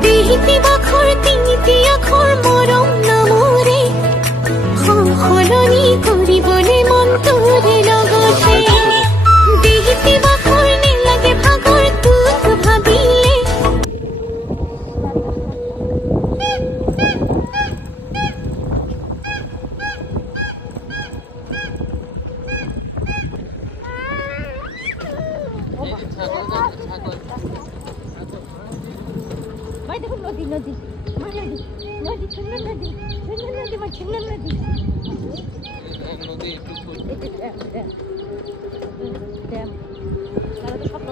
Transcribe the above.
দিহিতি বাখর তিনিতি আখর মরম নামরে হলনি করি বলে মন তোরে লগতে দিহিতি বাখর নে লাগে ভাগর তুক ভাবিলে ভাই দেখুন নদী নদী মা নদী নদী সুন্দর নদী সুন্দর নদী মা সুন্দর নদী নদী একটু ছোট তারা তো সব